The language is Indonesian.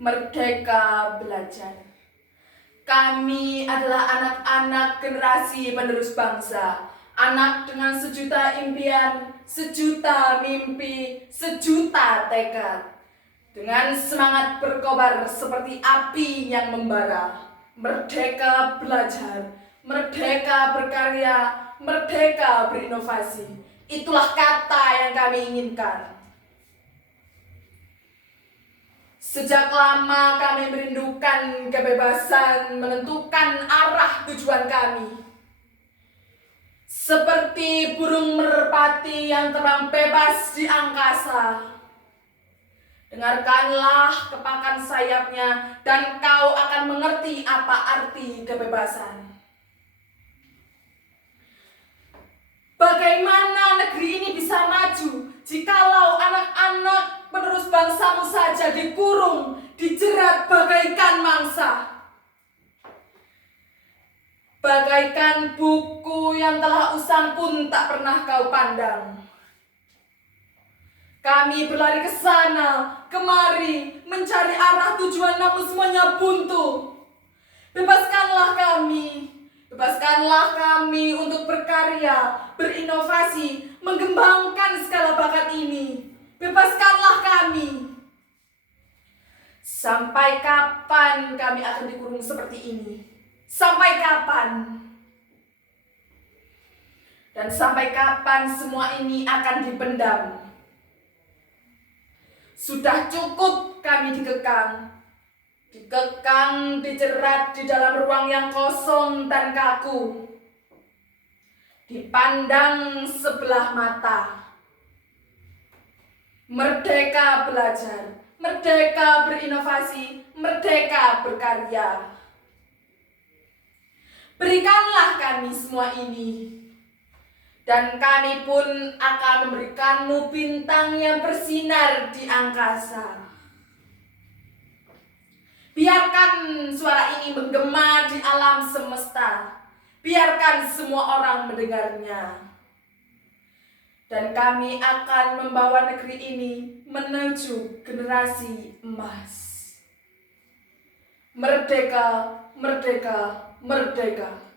Merdeka belajar. Kami adalah anak-anak generasi penerus bangsa. Anak dengan sejuta impian, sejuta mimpi, sejuta tekad. Dengan semangat berkobar seperti api yang membara. Merdeka belajar, merdeka berkarya, merdeka berinovasi. Itulah kata yang kami inginkan. Sejak lama kami merindukan kebebasan menentukan arah tujuan kami. Seperti burung merpati yang terbang bebas di angkasa. Dengarkanlah kepakan sayapnya dan kau akan mengerti apa arti kebebasan. Bagaimana negeri ini bisa maju jikalau anak-anak penerus bangsamu saja dikurung, dijerat bagaikan mangsa? Bagaikan buku yang telah usang pun tak pernah kau pandang. Kami berlari ke sana, kemari, mencari arah tujuan namun semuanya buntu. Bebaskanlah kami untuk berkarya, berinovasi, mengembangkan segala bakat ini. Bebaskanlah kami. Sampai kapan kami akan dikurung seperti ini? Sampai kapan? Dan sampai kapan semua ini akan dipendam? Sudah cukup kami dikekang, dijerat di dalam ruang yang kosong dan kaku, dipandang sebelah mata. Merdeka belajar, merdeka berinovasi, merdeka berkarya. Berikanlah kami semua ini, dan kami pun akan memberikanmu bintang yang bersinar di angkasa. Biarkan suara ini menggema di alam semesta. Biarkan semua orang mendengarnya. Dan kami akan membawa negeri ini menuju generasi emas. Merdeka, merdeka, merdeka.